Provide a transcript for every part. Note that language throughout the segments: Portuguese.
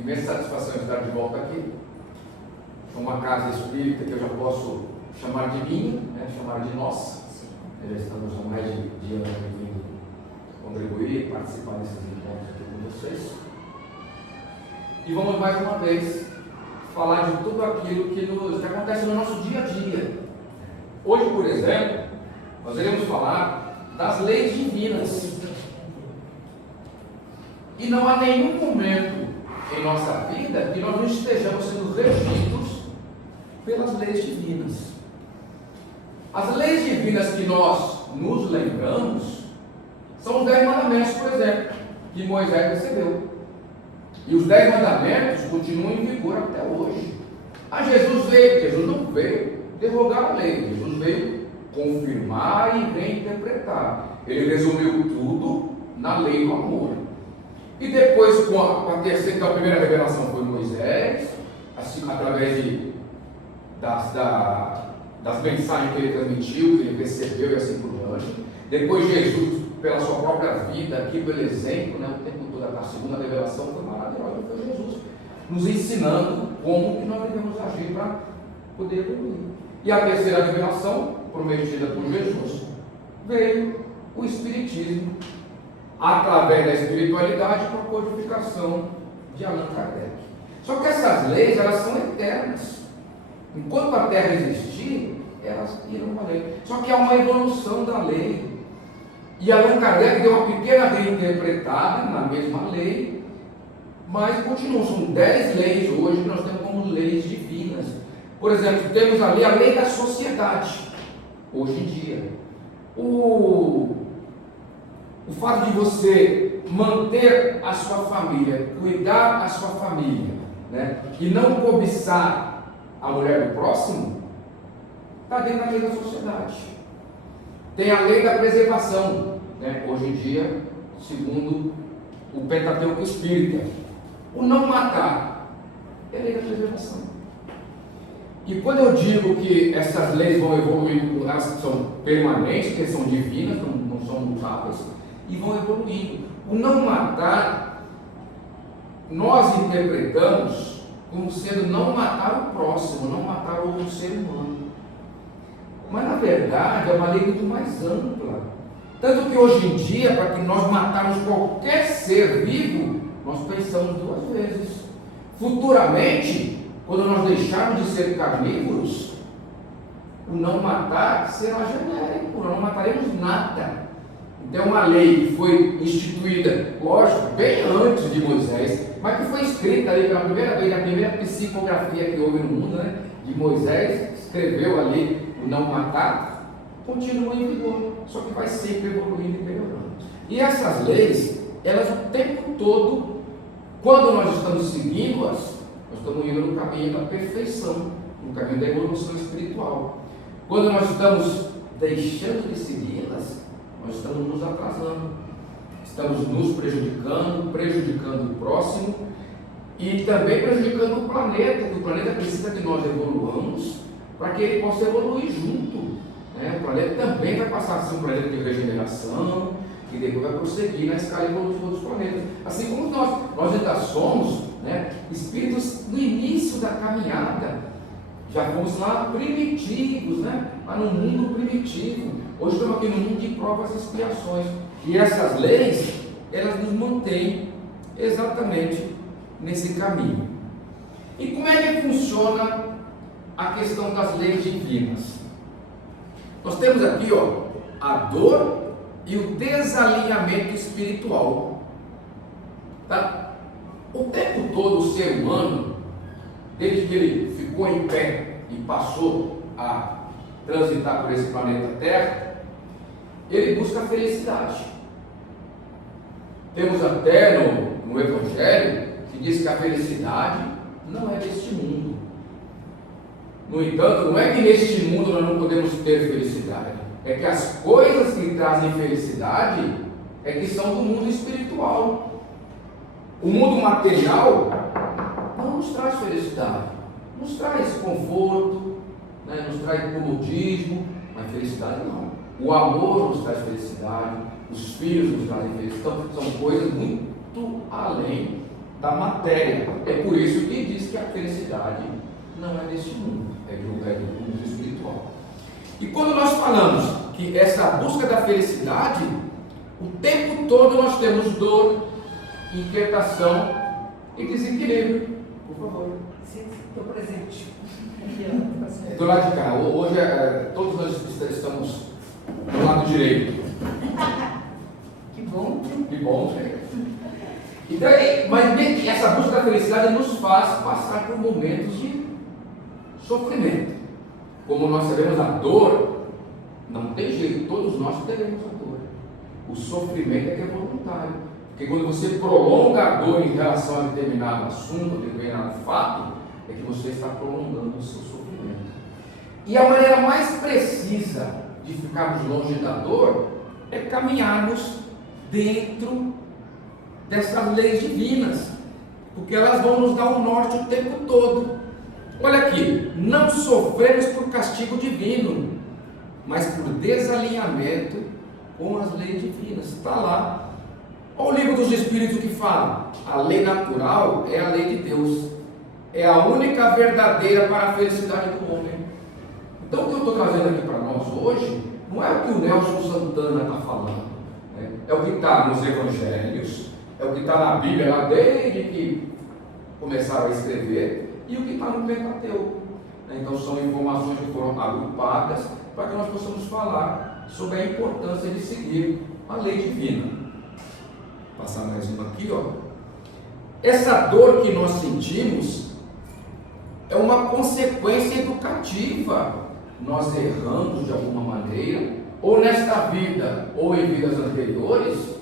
Imensa satisfação estar de volta aqui. É uma casa espírita que eu já posso chamar de minha, né? Chamar de nossa. Já estamos há mais de ano vindo contribuir, participar desses encontros aqui com vocês. E vamos mais uma vez falar de tudo aquilo que acontece no nosso dia a dia. Hoje, por exemplo, nós iremos falar das leis divinas. E não há nenhum momento em nossa vida que nós não estejamos sendo regidos pelas leis divinas. As leis divinas que nós nos lembramos são os 10 mandamentos, por exemplo, que Moisés recebeu. E os 10 mandamentos continuam em vigor até hoje. Jesus não veio derrogar a lei, Jesus veio confirmar e reinterpretar. Ele resumiu tudo na lei do amor. E depois, com a terceira, então a primeira revelação foi Moisés, assim, através das mensagens que ele transmitiu, que ele recebeu e assim por diante. Depois Jesus, pela sua própria vida, aqui pelo exemplo, né, o tempo todo, a segunda revelação foi maravilhosa, foi Jesus nos ensinando como que nós devemos agir para poder evoluir. E a terceira revelação, prometida por Jesus, veio o Espiritismo, através da espiritualidade, com a codificação de Allan Kardec. Só que essas leis, elas são eternas. Enquanto a Terra existir, elas irão valer. Só que há uma evolução da lei. E Allan Kardec deu uma pequena reinterpretada na mesma lei, mas continuam. São 10 leis hoje que nós temos como leis divinas. Por exemplo, temos ali a lei da sociedade, hoje em dia. O fato de você manter a sua família, cuidar da sua família, né, e não cobiçar a mulher do próximo, está dentro da lei da sociedade. Tem a lei da preservação, né, hoje em dia, segundo o Pentateuco Espírita. O não matar é a lei da preservação. E quando eu digo que essas leis vão evoluindo, elas são permanentes, porque são divinas, não são mutáveis, e vão evoluindo. O não matar, nós interpretamos como sendo não matar o próximo, não matar o outro ser humano. Mas na verdade é uma lei muito mais ampla. Tanto que hoje em dia, para que nós matarmos qualquer ser vivo, nós pensamos 2 vezes. Futuramente, quando nós deixarmos de ser carnívoros, o não matar será genérico, nós não mataremos nada. Então é uma lei que foi instituída, lógico, bem antes de Moisés, mas que foi escrita ali pela primeira vez, a primeira psicografia que houve no mundo, né, de Moisés, escreveu ali o não matar, continua em vigor, só que vai sempre evoluindo e melhorando. E essas leis, elas o tempo todo, quando nós estamos seguindo-as, nós estamos indo no caminho da perfeição, no caminho da evolução espiritual. Quando nós estamos deixando de segui-las, nós estamos nos atrasando, estamos nos prejudicando o próximo e também prejudicando o planeta, que o planeta precisa que nós evoluamos para que ele possa evoluir junto, né? O planeta também vai passar a ser um planeta de regeneração e depois vai prosseguir na escala evolutiva dos planetas, assim como nós ainda somos, né, espíritos no início da caminhada. Já fomos lá primitivos, né? Lá no mundo primitivo. Hoje estamos aqui no mundo de provas e expiações. E essas leis, elas nos mantêm exatamente nesse caminho. E como é que funciona a questão das leis divinas? Nós temos aqui, ó, a dor e o desalinhamento espiritual. Tá? O tempo todo o ser humano, desde que ele ficou em pé e passou a transitar por esse planeta Terra, ele busca a felicidade. Temos até no Evangelho que diz que a felicidade não é deste mundo. No entanto, não é que neste mundo nós não podemos ter felicidade, é que as coisas que trazem felicidade é que são do mundo espiritual. O mundo material não nos traz felicidade, nos traz conforto, né, nos traz comodismo, mas felicidade não. O amor nos traz felicidade, os filhos nos trazem felicidade. Então, são coisas muito além da matéria. É por isso que diz que a felicidade não é deste mundo, é do mundo espiritual. E quando nós falamos que essa busca da felicidade, o tempo todo nós temos dor, inquietação e desequilíbrio. Por favor. Sim, estou presente. Do lado de cá, hoje todos nós estamos do lado direito. Que bom. Que bom. Então, mas essa busca da felicidade nos faz passar por momentos de sofrimento. Como nós sabemos, a dor não tem jeito, todos nós teremos a dor. O sofrimento é que é voluntário. Porque quando você prolonga a dor em relação a determinado assunto, determinado fato, é que você está prolongando o seu sofrimento. E a maneira mais precisa de ficarmos longe da dor é caminharmos dentro dessas leis divinas, porque elas vão nos dar um norte o tempo todo. Olha aqui, não sofremos por castigo divino, mas por desalinhamento com as leis divinas. Está lá. Olha o livro dos Espíritos que fala: a lei natural é a lei de Deus, é a única verdadeira para a felicidade do homem. Então o que eu estou trazendo aqui para nós hoje não é o que o Nelson Santana está falando, né? É o que está nos Evangelhos, é o que está na Bíblia lá desde que começaram a escrever, e o que está no Pentateuco. Então são informações que foram agrupadas para que nós possamos falar sobre a importância de seguir a lei divina. Vou passar mais uma aqui, ó. Essa dor que nós sentimos é uma consequência educativa. Nós erramos de alguma maneira, ou nesta vida, ou em vidas anteriores,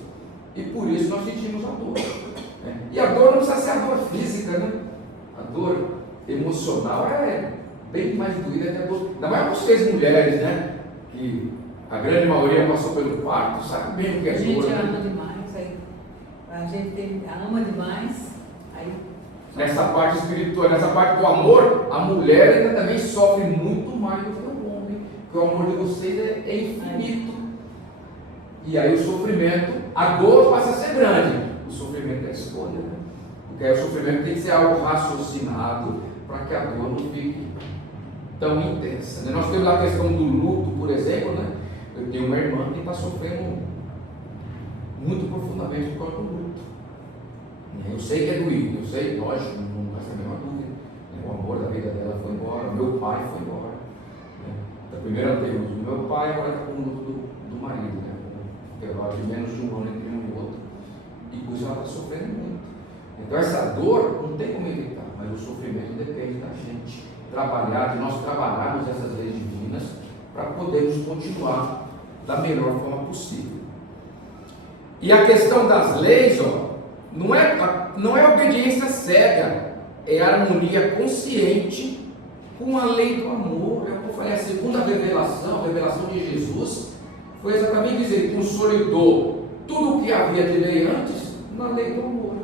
e por isso nós sentimos a dor. E a dor não precisa ser a dor física, né? A dor emocional é bem mais doída que a dor. Ainda mais vocês mulheres, né? Que a grande maioria passou pelo parto, sabe bem o que é dor. A gente né? ama demais, aí a gente ama demais, aí... Nessa parte espiritual, nessa parte do amor, a mulher ainda também sofre muito mais do que o homem, porque o amor de vocês é infinito. E aí o sofrimento, a dor passa a ser grande, o sofrimento é escolha, né? Porque aí o sofrimento tem que ser algo raciocinado para que a dor não fique tão intensa, né? Nós temos a questão do luto, por exemplo, né? Eu tenho uma irmã que está sofrendo muito profundamente por causa do luto. Eu sei que é doído, eu sei, lógico, não faz a menor dúvida. O amor da vida dela foi embora, meu pai foi embora. Da primeira vez, o meu pai agora está com o luto do marido, né? Intervalo de menos de um ano entre um e outro. E por isso ela está sofrendo muito. Então essa dor não tem como evitar, mas o sofrimento depende da gente trabalhar, de nós trabalharmos essas leis divinas para podermos continuar da melhor forma possível. E a questão das leis, ó, não é obediência cega, é harmonia consciente com a lei do amor. É como eu falei, a segunda revelação, a revelação de Jesus, foi exatamente dizer que consolidou tudo o que havia de lei antes na lei do amor.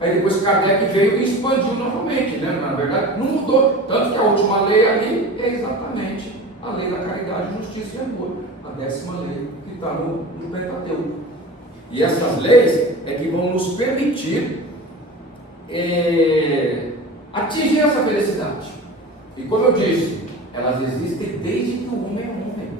Aí depois Kardec veio e expandiu novamente, né? Na verdade não mudou, tanto que a última lei ali é exatamente a lei da caridade, justiça e amor, a 10ª lei que está no Pentateuco. E essas leis é que vão nos permitir atingir essa felicidade. E como eu disse, elas existem desde que o homem é homem.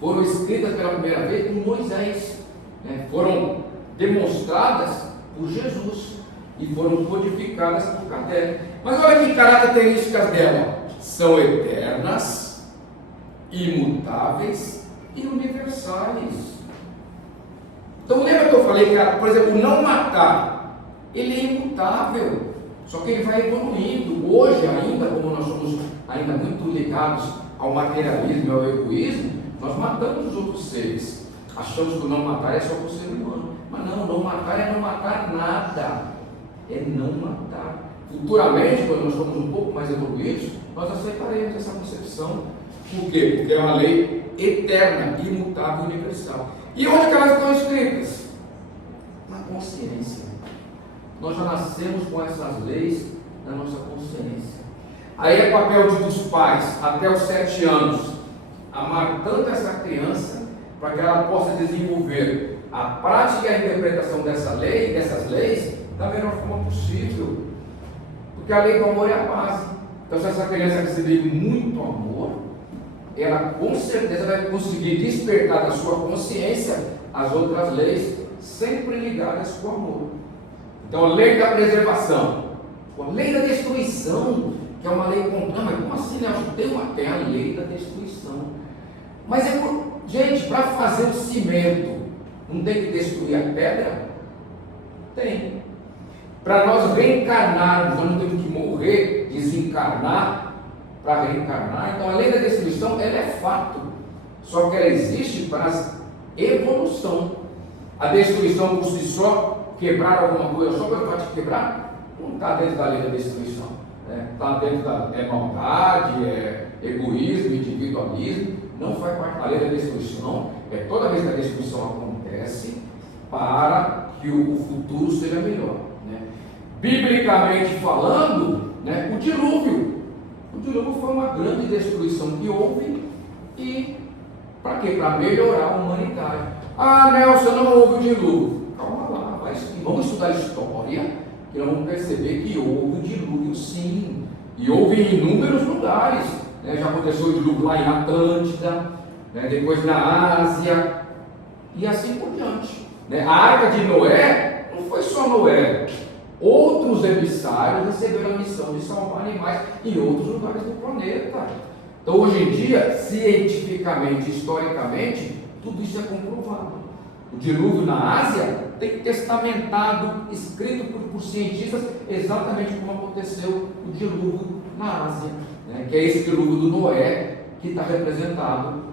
Foram escritas pela primeira vez por Moisés, né? Foram demonstradas por Jesus e foram codificadas por Kardec. Mas olha que características dela: são eternas, imutáveis e universais. Então lembra que eu falei que, por exemplo, o não matar, ele é imutável, só que ele vai evoluindo. Hoje ainda, como nós somos ainda muito ligados ao materialismo e ao egoísmo, nós matamos os outros seres. Achamos que o não matar é só para o ser humano. Mas não matar é não matar nada. É não matar. Futuramente, quando nós formos um pouco mais evoluídos, nós aceitaremos essa concepção. Por quê? Porque é uma lei eterna, imutável e universal. E onde que elas estão escritas? Na consciência. Nós já nascemos com essas leis na nossa consciência. Aí é papel dos pais, até os 7 anos, amar tanto essa criança, para que ela possa desenvolver a prática e a interpretação dessas leis, da melhor forma possível. Porque a lei do amor é a base. Então, se essa criança receber muito amor, ela com certeza vai conseguir despertar da sua consciência as outras leis, sempre ligadas com o amor. Então, a lei da preservação, a lei da destruição, que é uma lei contrária. Mas como assim, né? Tem a lei da destruição. Mas gente, para fazer o cimento, não tem que destruir a pedra? Tem. Para nós reencarnarmos, nós não temos que morrer, desencarnar para reencarnar. Então a lei da destruição, ela é fato, só que ela existe para a evolução. A destruição por si só, quebrar alguma coisa só para te quebrar, não está dentro da lei da destruição. Está dentro da maldade, egoísmo, individualismo, não faz parte da lei da destruição. Toda vez que a destruição acontece, para que o futuro seja melhor. Biblicamente falando, o dilúvio foi uma grande destruição que houve, e para quê? Para melhorar a humanidade. Ah, Nelson, não houve o dilúvio. Calma lá, vamos estudar história, que nós vamos perceber que houve o dilúvio sim, e houve em inúmeros lugares. Já aconteceu o dilúvio lá em Atlântida, depois na Ásia, e assim por diante. A Arca de Noé não foi só Noé. Outros emissários receberam a missão de salvar animais em outros lugares do planeta. Então, hoje em dia, cientificamente, historicamente, tudo isso é comprovado. O dilúvio na Ásia tem testamentado, escrito por cientistas, exatamente como aconteceu o dilúvio na Ásia, que é esse dilúvio do Noé, que está representado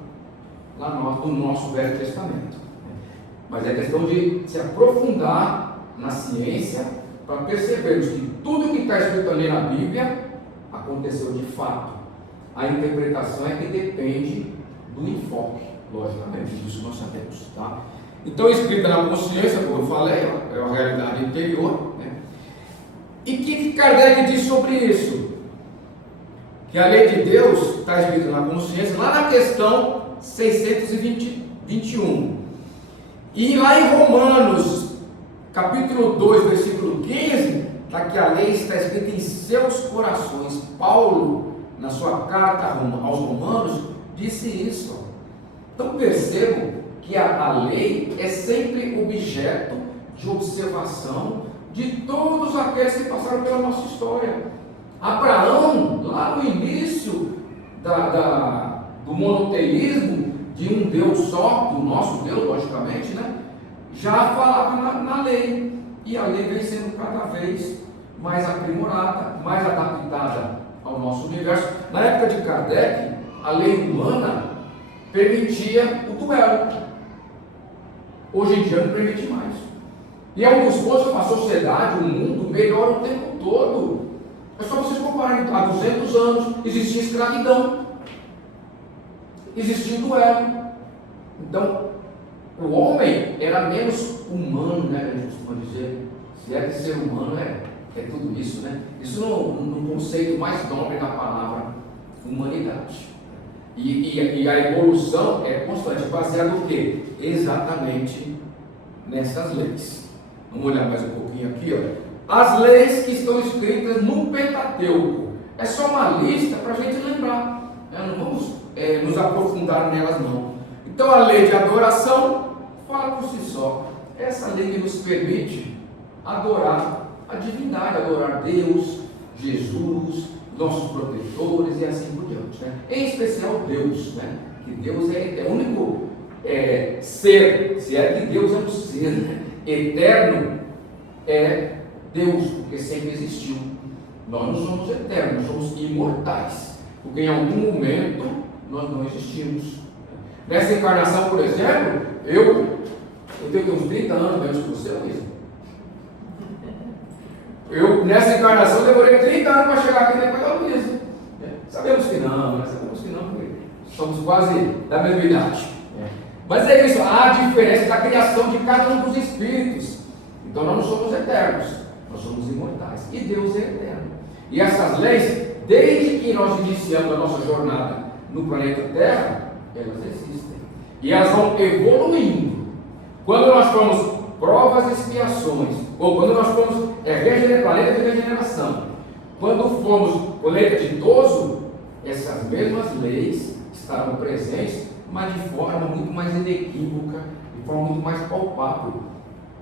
lá no nosso Velho Testamento. Mas é questão de se aprofundar na ciência, para percebermos que tudo que está escrito ali na Bíblia aconteceu de fato. A interpretação é que depende do enfoque, logicamente, disso nós sabemos. Tá? Então, escrita na consciência, como eu falei, é uma realidade interior. E o que Kardec diz sobre isso? Que a lei de Deus está escrita na consciência, lá na questão 621. E lá em Romanos, capítulo 2, versículo 15, está que a lei está escrita em seus corações. Paulo, na sua carta aos Romanos, disse isso. Então percebam que a lei é sempre objeto de observação de todos aqueles que passaram pela nossa história. Abraão, lá no início do monoteísmo, de um Deus só, do nosso Deus, logicamente, já falava na lei, e a lei vem sendo cada vez mais aprimorada, mais adaptada ao nosso universo. Na época de Kardec, a lei humana permitia o duelo. Hoje em dia não permite mais. E é um dos pontos que uma sociedade, um mundo melhora o tempo todo. É só vocês compararem, há 200 anos existia escravidão, existia duelo. Então, o homem era menos humano, a gente costuma dizer. Se é que ser humano é tudo isso, Isso no conceito mais nobre da palavra humanidade. E a evolução é constante, baseada no quê? Exatamente nessas leis. Vamos olhar mais um pouquinho aqui, As leis que estão escritas no Pentateuco. É só uma lista para a gente lembrar. Não vamos nos aprofundar nelas, não. Então a lei de adoração fala por si só. Essa lei que nos permite adorar a divindade, adorar Deus, Jesus, nossos protetores e assim por diante. Em especial Deus, que Deus é o único ser, se é que Deus é um ser eterno, é Deus, porque sempre existiu. Nós não somos eternos, somos imortais, porque em algum momento nós não existimos. Nessa encarnação, por exemplo, eu tenho uns 30 anos menos que você, Luiz. Nessa encarnação, demorei 30 anos para chegar aqui depois da Luísa. Sabemos que não, porque somos quase da mesma idade. Mas é isso, há a diferença da criação de cada um dos espíritos. Então nós não somos eternos, nós somos imortais. E Deus é eterno. E essas leis, desde que nós iniciamos a nossa jornada no planeta Terra, elas existem. E elas vão evoluindo. Quando nós formos provas e expiações, ou quando nós formos planeta de regeneração. Quando formos colheita de idoso, essas mesmas leis estarão presentes, mas de forma muito mais inequívoca, de forma muito mais palpável.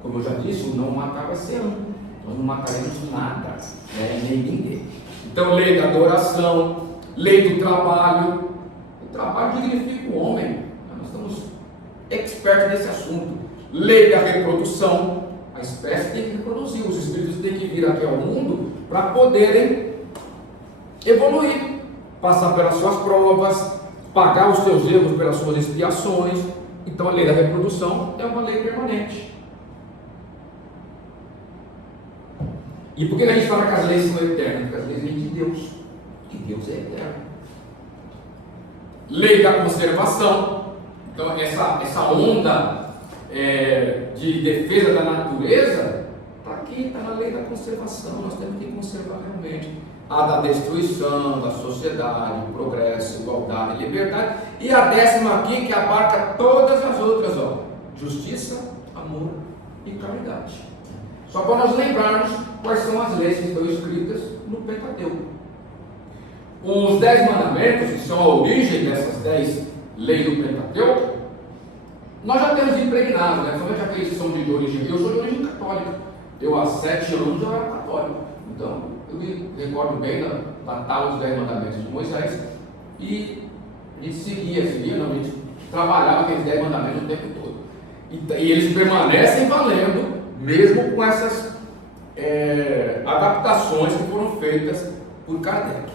Como eu já disse, o não matar vai ser amplo. Nós não mataremos nada, nem ninguém. Então, lei da adoração, lei do trabalho. O trabalho dignifica o homem. Nós estamos expertos nesse assunto. Lei da reprodução. A espécie tem que reproduzir. Os espíritos têm que vir aqui ao mundo para poderem evoluir, passar pelas suas provas, pagar os seus erros pelas suas expiações. Então, a lei da reprodução é uma lei permanente. E por que a gente fala que as leis são eternas? Porque as leis vêm de Deus, que Deus é eterno. Lei da conservação. Então, essa onda de defesa da natureza está aqui, está na lei da conservação. Nós temos que conservar realmente a da destruição da sociedade, progresso, igualdade, liberdade. E a 10ª aqui, que abarca todas as outras, justiça, amor e caridade. Só para nós lembrarmos quais são as leis que estão escritas no Pentateuco. Os 10 mandamentos, que são a origem dessas 10 leis do Pentateuco, nós já temos impregnado, somente aqueles que são de origem. Eu sou de origem católica. Eu, há 7 anos, já era católico. Então, eu me recordo bem da tábua dos 10 mandamentos de Moisés. E a gente a gente trabalhava aqueles 10 mandamentos o tempo todo. E eles permanecem valendo, mesmo com essas adaptações que foram feitas por Kardec.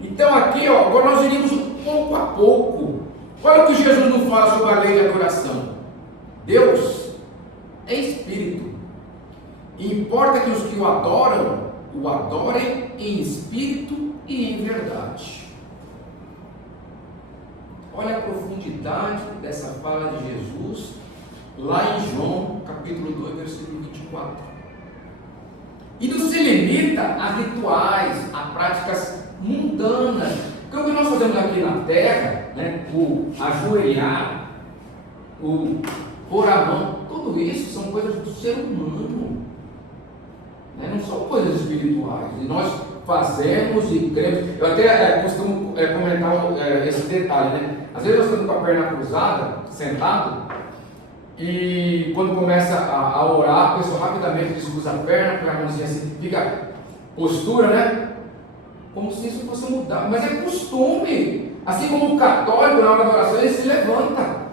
Então aqui, agora nós iríamos pouco a pouco. Olha o que Jesus nos fala sobre a lei de adoração. Deus é Espírito. E importa que os que o adoram, o adorem em Espírito e em verdade. Olha a profundidade dessa fala de Jesus lá em João, capítulo 2, versículo 24. E não se limita a rituais, a práticas mundanas. Porque o que nós fazemos aqui na terra, o ajoelhar, o pôr a mão, tudo isso são coisas do ser humano, não são coisas espirituais. E nós fazemos e cremos. Eu até costumo comentar esse detalhe, Às vezes nós estamos com a perna cruzada, sentado, e quando começa a orar, a pessoa rapidamente descruza a perna, põe a mãozinha assim, fica postura, como se isso fosse mudar. Mas é costume. Assim como o católico, na hora da oração, ele se levanta.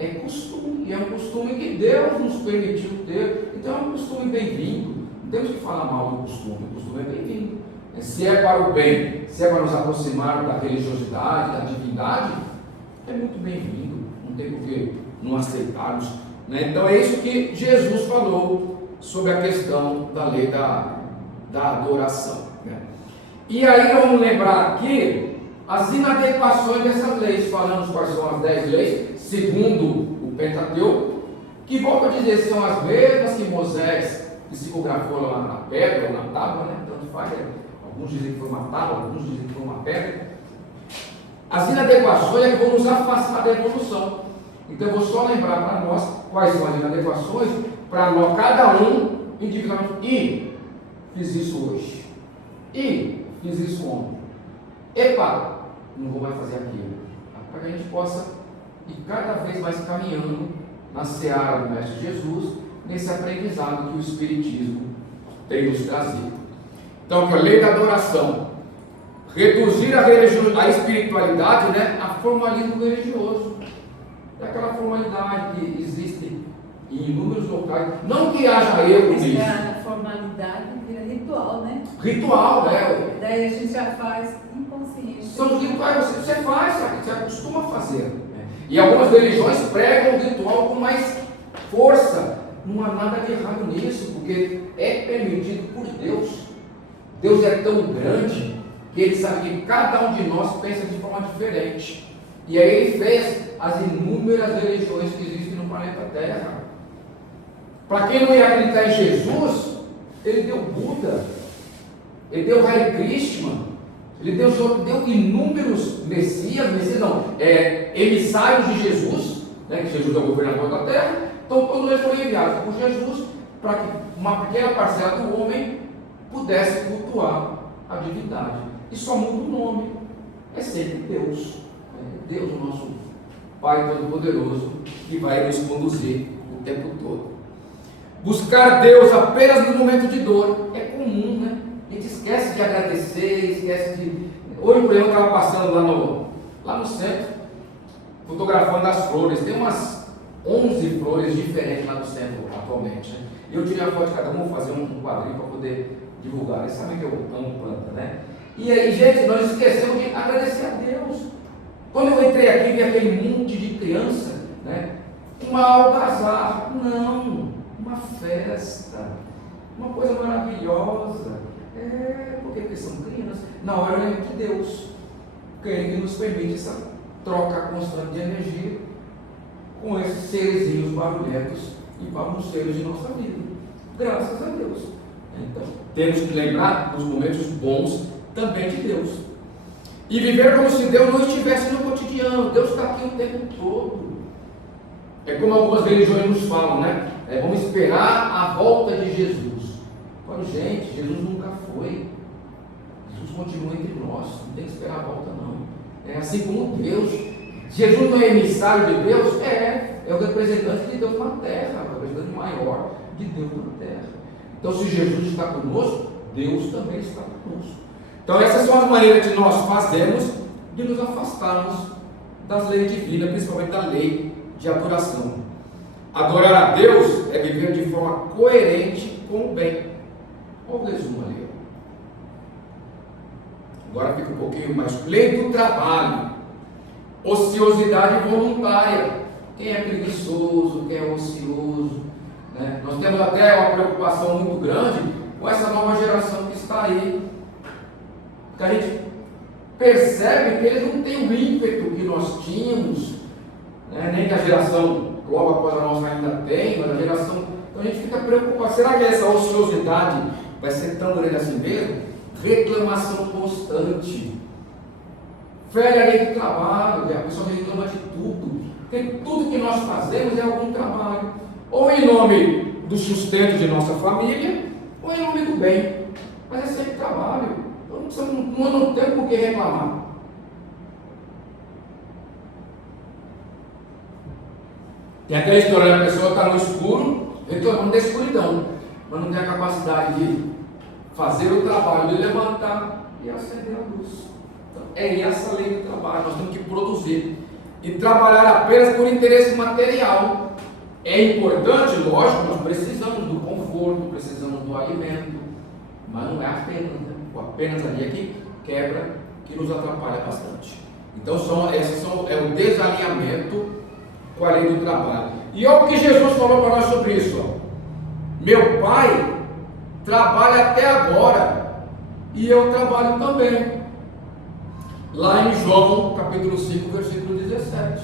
É costume, e é um costume que Deus nos permitiu ter. Então é um costume bem-vindo. Não temos que falar mal do costume, o costume é bem-vindo. Se é para o bem, se é para nos aproximar da religiosidade, da divindade, é muito bem-vindo. Não tem por que não aceitarmos. Então é isso que Jesus falou sobre a questão da lei da adoração. E aí vamos lembrar aqui as inadequações dessas leis. Falamos quais são as 10 leis, segundo o Pentateuco, que volto a dizer, são as mesmas que Moisés psicografou lá na pedra ou na tábua, tanto faz, alguns dizem que foi uma tábua, alguns dizem que foi uma pedra. As inadequações é que vão nos afastar da evolução. Então eu vou só lembrar para nós quais são as inadequações, para nós, cada um individualmente. E fiz isso hoje. E fiz isso ontem. Epa, não vou mais fazer aquilo. Para que a gente possa ir cada vez mais caminhando na seara do Mestre Jesus, nesse aprendizado que o Espiritismo tem nos trazido. Então, que a lei da adoração, reduzir a espiritualidade a formalismo religioso. É aquela formalidade que existe em inúmeros locais. Não que haja erro nisso. A formalidade vira ritual, Ritual, Daí a gente já faz inconsciente. São rituais, você faz, você acostuma a fazer. E algumas religiões pregam o ritual com mais força. Não há nada de errado nisso, porque é permitido por Deus. Deus é tão grande que Ele sabe que cada um de nós pensa de forma diferente. E aí Ele fez as inúmeras religiões que existem no planeta Terra. Para quem não ia acreditar em Jesus, Ele deu Buda, Ele deu Hare Krishna, Ele deu inúmeros emissários de Jesus, que Jesus é o governador da Terra. Então todos eles foram enviados por Jesus para que uma pequena parcela do homem pudesse cultuar a divindade. E só muda o nome, é sempre Deus. É Deus, o nosso Pai Todo-Poderoso, que vai nos conduzir o tempo todo. Buscar Deus apenas no momento de dor é comum, né? A gente esquece de agradecer, esquece de... Hoje, por exemplo, eu estava passando lá no centro, fotografando as flores. Tem umas 11 flores diferentes lá no centro atualmente, né? E eu tirei a foto de cada uma, vou fazer um quadrinho para poder divulgar. Eles sabem que eu amo planta, né? E aí, gente, nós esquecemos de agradecer a Deus. Quando eu entrei aqui, vi aquele monte de criança, né? Uma algazarra. Não, uma festa, uma coisa maravilhosa. Porque são crianças. Na hora de Deus, que nos permite essa troca constante de energia com esses serezinhos barulhentos e bagunceiros de nossa vida. Graças a Deus. Então, temos que lembrar dos momentos bons também de Deus. E viver como se Deus não estivesse no cotidiano. Deus está aqui o tempo todo. É como algumas religiões nos falam, né? Vamos esperar a volta de Jesus. Olha, gente, Jesus nunca foi. Jesus continua entre nós. Não tem que esperar a volta, não. É assim como Deus. Jesus não é emissário de Deus? É o representante de Deus na terra. O representante maior de Deus na terra. Então, se Jesus está conosco, Deus também está conosco. Então, essas são as maneiras que nós fazemos de nos afastarmos das leis divinas, principalmente da lei de adoração. Adorar a Deus é viver de forma coerente com o bem. Olha o resumo ali. Agora fica um pouquinho mais. Lei do trabalho. Ociosidade voluntária. Quem é preguiçoso, quem é ocioso. Né? Nós temos até uma preocupação muito grande com essa nova geração que está aí. Que a gente percebe que eles não têm o ímpeto que nós tínhamos, né? Nem que a geração logo após a nossa ainda tem, mas a geração. Então a gente fica preocupado. Será que essa ociosidade vai ser tão grande assim mesmo? Reclamação constante. Fere a lei do trabalho, a pessoa reclama de tudo. Porque tudo que nós fazemos é algum trabalho. Ou em nome do sustento de nossa família, ou em nome do bem. Mas é sempre trabalho. Então não tem por que reclamar. Tem aquela história da pessoa que está no escuro, reclamando da escuridão, mas não tem a capacidade de fazer o trabalho, de levantar e acender a luz. Então, é essa lei do trabalho, nós temos que produzir. E trabalhar apenas por interesse material. É importante, lógico, nós precisamos do conforto, precisamos do alimento, mas não é apenas, né? O apenas ali é que quebra, que nos atrapalha bastante. Então, é o desalinhamento com a lei do trabalho. E olha o que Jesus falou para nós sobre isso. Ó. Meu Pai trabalha até agora e eu trabalho também. Lá em João, capítulo 5, versículo 17.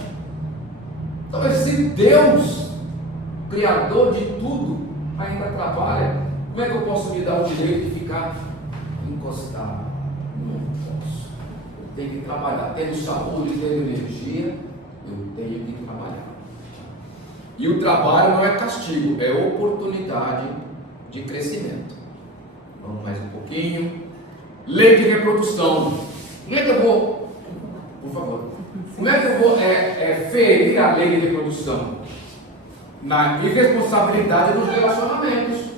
Então, se Deus, Criador de tudo, ainda trabalha, como é que eu posso me dar o direito de ficar encostado? Não posso. Eu tenho que trabalhar. Tendo saúde, tendo energia, eu tenho que trabalhar. E o trabalho não é castigo, é oportunidade de crescimento. Vamos mais um pouquinho. Lei de reprodução. Como é que eu vou, por favor, como é que eu vou ferir a lei de reprodução? Na irresponsabilidade dos relacionamentos.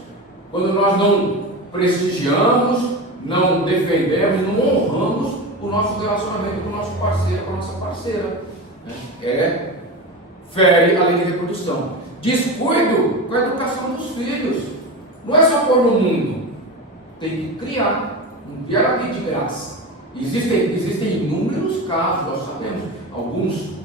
Quando nós não prestigiamos, não defendemos, não honramos o nosso relacionamento com o nosso parceiro, com a nossa parceira. Fere a lei de reprodução. Descuido com a educação dos filhos. Não é só pôr no mundo. Tem que criar. Não vier aqui de graça. Existem inúmeros casos, nós sabemos. Alguns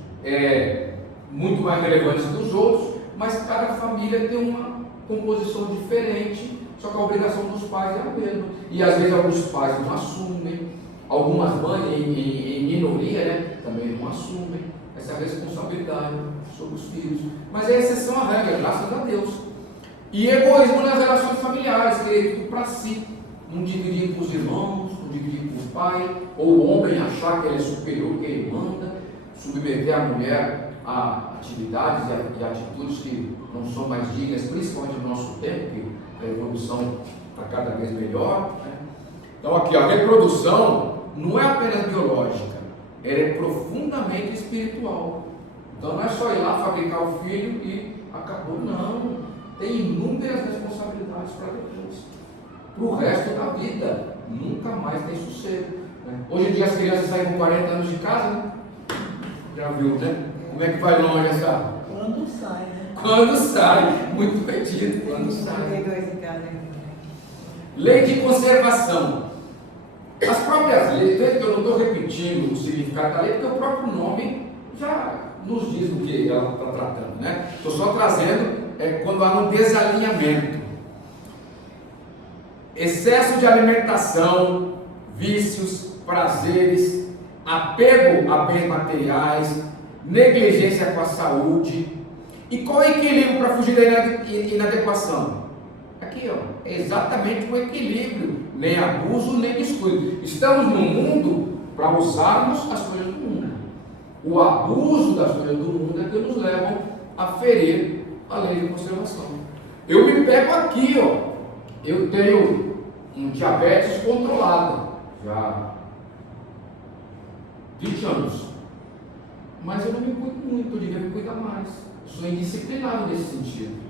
muito mais relevantes que os outros, mas cada família tem uma composição diferente, só que a obrigação dos pais é a mesma. E às vezes alguns pais não assumem, algumas mães em minoria, né, também não assumem essa responsabilidade sobre os filhos. Mas é exceção à regra, graças a Deus. E egoísmo nas relações familiares, querer tudo para si. Não dividir com os irmãos, não dividir com o pai, ou o homem achar que ele é superior, que ele manda, submeter a mulher a atividades e atitudes que não são mais dignas, principalmente no nosso tempo, que a evolução está cada vez melhor, né? Então aqui, a reprodução não é apenas biológica, ela é profundamente espiritual. Então não é só ir lá fabricar o filho e acabou, não. Tem inúmeras responsabilidades para depois, para o resto da vida. Nunca mais tem sossego, né? Hoje em dia as crianças saem com 40 anos de casa, né? Já viu, né? Como é que vai longe essa? Quando sai, né? Quando sai, muito pedido, quando sai. 32 em casa. Lei de conservação. As próprias leis, veja que eu não estou repetindo o significado da lei, porque o próprio nome já nos diz o que ela está tratando, né? Estou só trazendo quando há um desalinhamento. Excesso de alimentação, vícios, prazeres, apego a bens materiais, negligência com a saúde. E qual é o equilíbrio para fugir da inadequação? Aqui, ó, é exatamente o equilíbrio, nem abuso, nem descuido. Estamos no mundo para usarmos as coisas do mundo. O abuso das coisas do mundo é que nos levam a ferir a lei de conservação. Eu me pego aqui, ó, eu tenho um diabetes controlado, já 20 anos, mas eu não me cuido muito, eu devia me cuidar mais. Eu sou indisciplinado nesse sentido.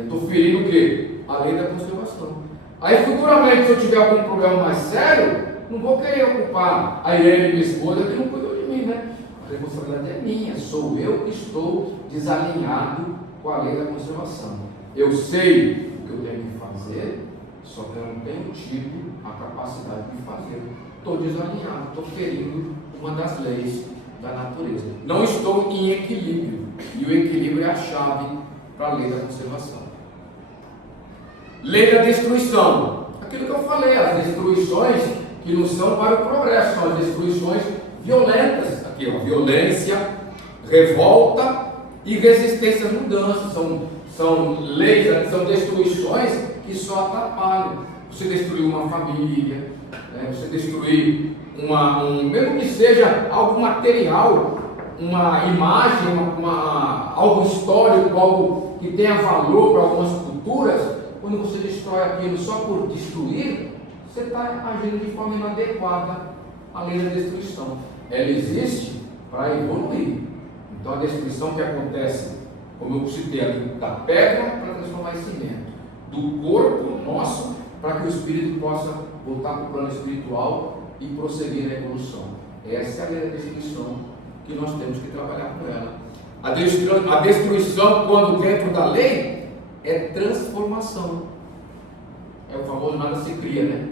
Estou ferindo o quê? A lei da conservação. Aí futuramente, se eu tiver algum problema mais sério, não vou querer ocupar a Irene, minha esposa, que não cuidou de mim, né? A responsabilidade é minha, sou eu que estou desalinhado com a lei da conservação. Eu sei o que eu tenho que fazer, só que eu não tenho tido a capacidade de fazer. Estou desalinhado, estou ferindo uma das leis da natureza. Não estou em equilíbrio, e o equilíbrio é a chave para a lei da conservação. Lei da destruição. Aquilo que eu falei, as destruições que não são para o progresso, são as destruições violentas. Aqui, ó, violência, revolta e resistência às mudanças. São leis, são destruições que só atrapalham. Você destruir uma família, você destruir mesmo que seja algo material, uma imagem, algo histórico, algo que tenha valor para algumas culturas. Quando você destrói aquilo só por destruir, você está agindo de forma inadequada à lei da destruição. Ela existe para evoluir. Então a destruição que acontece, como eu citei aqui, da pedra para transformar em cimento, do corpo nosso para que o espírito possa voltar para o plano espiritual e prosseguir na evolução. Essa é a lei da destruição que nós temos que trabalhar com ela. A destruição, quando dentro da lei, é transformação. É o famoso nada se cria, né?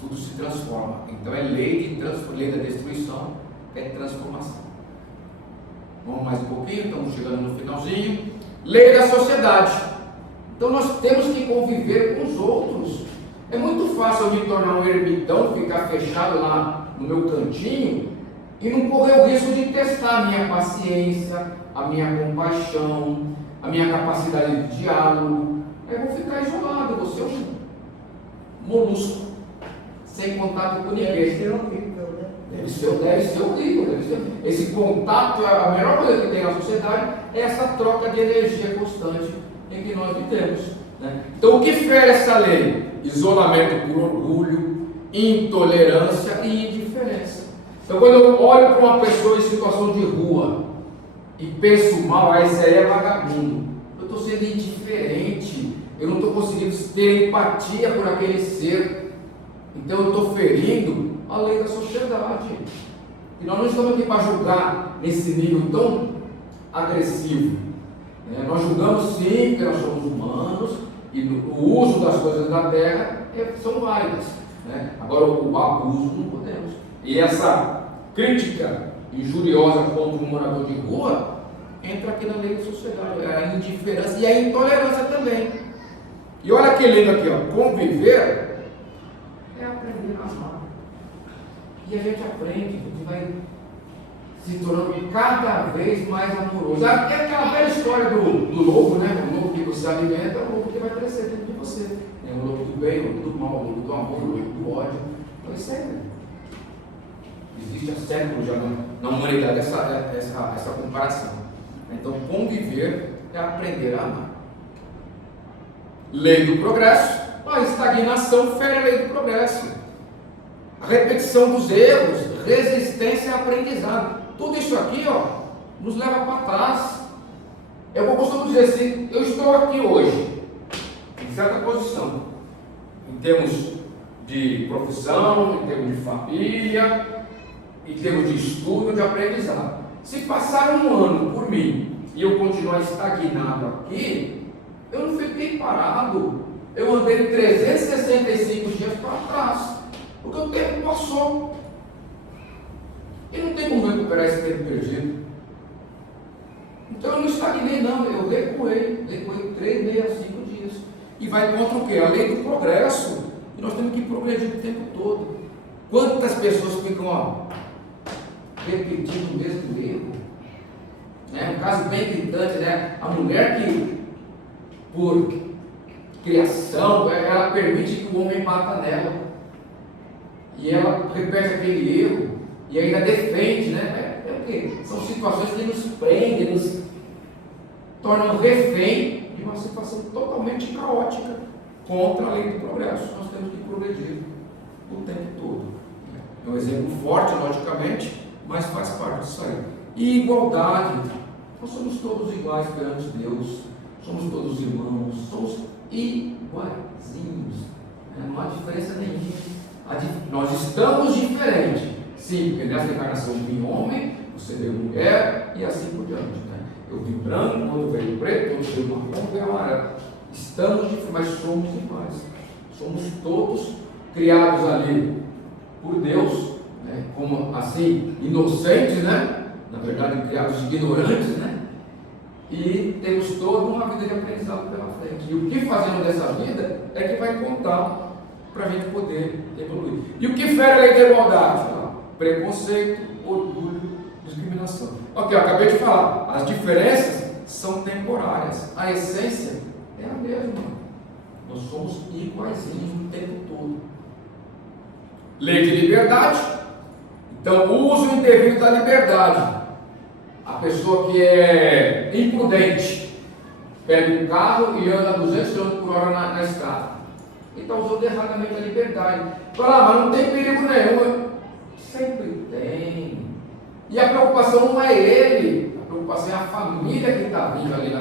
Tudo se transforma. Então é lei da destruição, é transformação. Vamos mais um pouquinho, estamos chegando no finalzinho. Lei da sociedade. Então nós temos que conviver com os outros. É muito fácil eu me tornar um ermitão, ficar fechado lá no meu cantinho e não correr o risco de testar a minha paciência, a minha compaixão, a minha capacidade de diálogo. Aí eu vou ficar isolado, vou ser um molusco, sem contato com ninguém. Deve ser horrível, né? Deve ser horrível. Esse contato, a melhor coisa que tem na sociedade é essa troca de energia constante em que nós vivemos, né? Então o que fere essa lei? Isolamento por orgulho, intolerância e indiferença. Então quando eu olho para uma pessoa em situação de rua e penso mal, esse aí é vagabundo, eu estou sendo indiferente, eu não estou conseguindo ter empatia por aquele ser, então eu estou ferindo a lei da sociedade. E nós não estamos aqui para julgar nesse nível tão agressivo, né? Nós julgamos sim, porque nós somos humanos e o uso das coisas da terra são válidas, né? Agora o abuso não podemos. E essa crítica injuriosa contra um morador de rua entra aqui na lei da sociedade, a indiferença e a intolerância também. E olha que lindo aqui, ó, conviver é aprender a amar. E a gente aprende, a gente vai se tornando cada vez mais amoroso. É aquela velha história do lobo, né? O lobo que você alimenta é o lobo que vai crescer dentro de você. É o lobo do bem, o lobo do mal, o lobo do amor, o lobo do ódio. Então isso é. Existe há séculos já na humanidade essa comparação. Então, conviver é aprender a amar. Lei do progresso. A estagnação fere a lei do progresso. A repetição dos erros, resistência a aprendizado. Tudo isso aqui, nos leva para trás. Eu costumo dizer assim, eu estou aqui hoje, em certa posição, em termos de profissão, em termos de família, em termos de estudo, de aprendizado. Se passar um ano por mim e eu continuar estagnado aqui, eu não fiquei parado. Eu andei 365 dias para trás, porque o tempo passou. E não tem como recuperar esse tempo perdido. Então eu não estagnei não, eu recuei 365 dias. E vai contra o quê? A lei do progresso. E nós temos que progredir o tempo todo. Quantas pessoas ficam repetindo o mesmo erro? Um caso bem gritante, né? A mulher que, por criação, ela permite que o homem mata nela. E ela repete aquele erro e ainda defende, né? É o quê? São situações que nos prendem, nos tornam refém de uma situação totalmente caótica contra a lei do progresso. Nós temos que progredir o tempo todo. É um exemplo forte, logicamente, mas faz parte disso aí. E igualdade. Nós somos todos iguais perante Deus. Somos todos irmãos. Somos iguaizinhos. Não há diferença nenhuma. Nós estamos diferentes. Sim, porque nessa encarnação vim homem, você veio mulher e assim por diante. Eu vim branco, quando veio preto, quando veio marrom, veio amarelo. Estamos diferentes, mas somos iguais. Somos todos criados ali por Deus, como assim, inocentes, na verdade criados ignorantes, e temos toda uma vida de aprendizado pela frente. E o que fazemos dessa vida é que vai contar para a gente poder evoluir. E o que fere a lei da igualdade? Preconceito, orgulho, discriminação. Ok, eu acabei de falar, as diferenças são temporárias, a essência é a mesma. Nós somos iguaizinhos o tempo todo. Lei de liberdade. Então, o uso indevido da liberdade. A pessoa que é imprudente pega um carro e anda a 200 km por hora na estrada. E está usando erradamente a liberdade. Fala, mas não tem perigo nenhum. Sempre tem. E a preocupação não é ele, a preocupação é a família que está vindo ali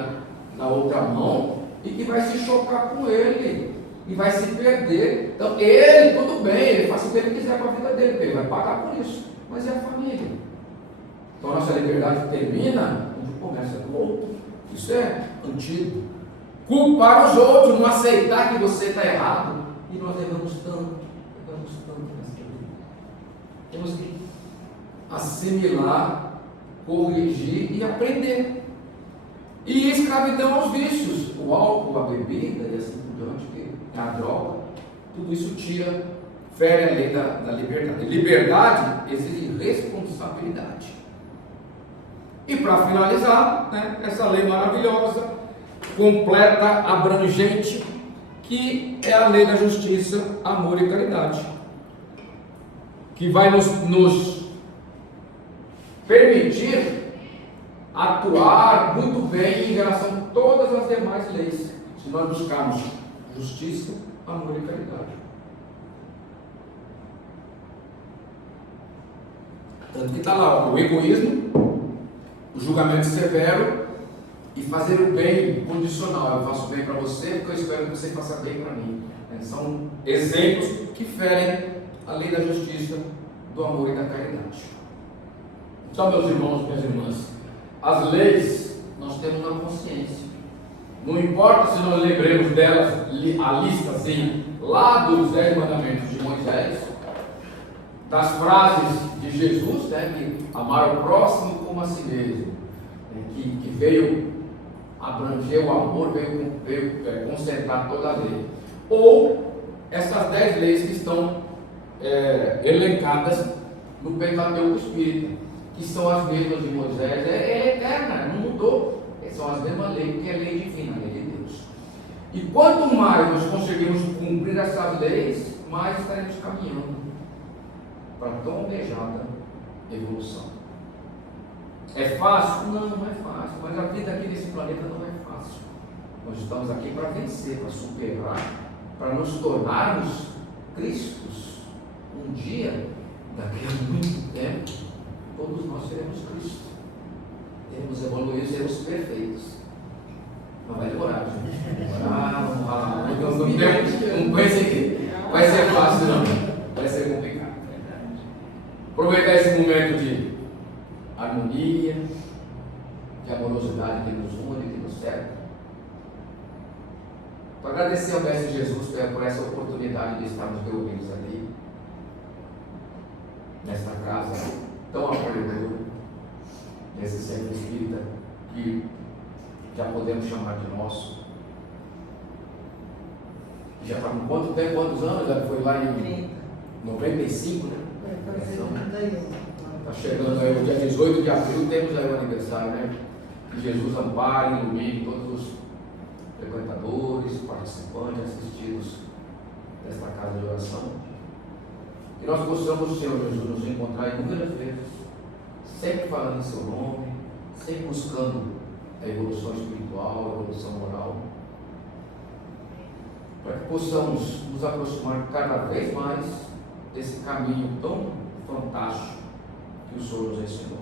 na outra mão e que vai se chocar com ele e vai se perder. Então ele, tudo bem, ele faz o que ele quiser com a vida dele, ele vai pagar por isso, mas é a família. Então a nossa liberdade termina onde começa do outro. Isso é antigo. Culpar os outros, não aceitar que você está errado. E nós erramos tanto nessa vida. Temos que assimilar, corrigir e aprender. E escravidão aos vícios, o álcool, a bebida e assim por diante, a droga, tudo isso fere a lei da liberdade. Liberdade exige responsabilidade. E para finalizar, essa lei maravilhosa, completa, abrangente, que é a lei da justiça, amor e caridade, que vai nos permitir atuar muito bem em relação a todas as demais leis, se nós buscarmos justiça, amor e caridade. Tanto que está lá o egoísmo, o julgamento severo e fazer o bem condicional. Eu faço bem para você porque eu espero que você faça bem para mim. São exemplos que ferem a lei da justiça, do amor e da caridade. Então, meus irmãos e minhas irmãs, as leis nós temos na consciência. Não importa se nós lembremos delas, a lista assim, lá dos 10 mandamentos de Moisés, das frases de Jesus, que amar o próximo como a si mesmo, que veio abranger o amor, veio concentrar toda a lei. Ou essas 10 leis que estão elencadas no Pentateuco Espírita, que são as mesmas de Moisés, é eterna, não mudou, são as mesmas leis, porque é lei divina, a lei de Deus. E quanto mais nós conseguimos cumprir essas leis, mais estaremos caminhando para a tão almejada evolução. É fácil? Não, não é fácil. Mas a vida aqui nesse planeta não é fácil. Nós estamos aqui para vencer, para superar, para nos tornarmos Cristos. Um dia, daqui a muito tempo, todos nós seremos Cristo. Teremos evoluído, seremos perfeitos. Mas vai demorar, gente. Vamos lá. Não pense que vai ser fácil, não. Vai ser complicado. Aproveitar esse momento de harmonia, de amorosidade que nos une, que nos cerca. Para agradecer ao Mestre Jesus por essa oportunidade de estarmos reunidos aqui, nesta casa tão acolhedora, nesse centro espírita que já podemos chamar de nosso. Já está com quanto tempo, quantos anos? Já foi lá em 95, né? Está chegando aí o dia 18 de abril, temos aí o aniversário, né? Que Jesus ampare, ilumine todos os frequentadores, participantes, assistidos desta casa de oração. E nós possamos, Senhor Jesus, nos encontrar inúmeras vezes, sempre falando em seu nome, sempre buscando a evolução espiritual, a evolução moral, para que possamos nos aproximar cada vez mais desse caminho tão fantástico que o Senhor nos ensinou.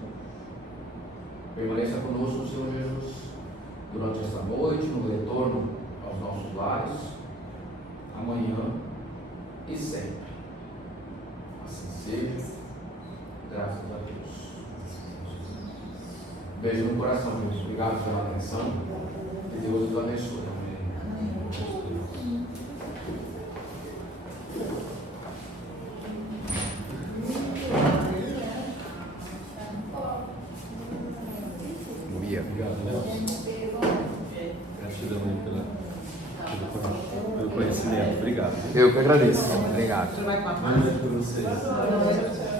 Permaneça conosco, Senhor Jesus, durante esta noite, no retorno aos nossos lares, amanhã e sempre. Assim seja, graças a Deus. Beijo no coração, gente. Obrigado pela atenção. Que Deus os abençoe. Obrigado, Nelson. Gratidão pelo conhecimento. Obrigado. Eu que agradeço. Obrigado. Boa noite para vocês.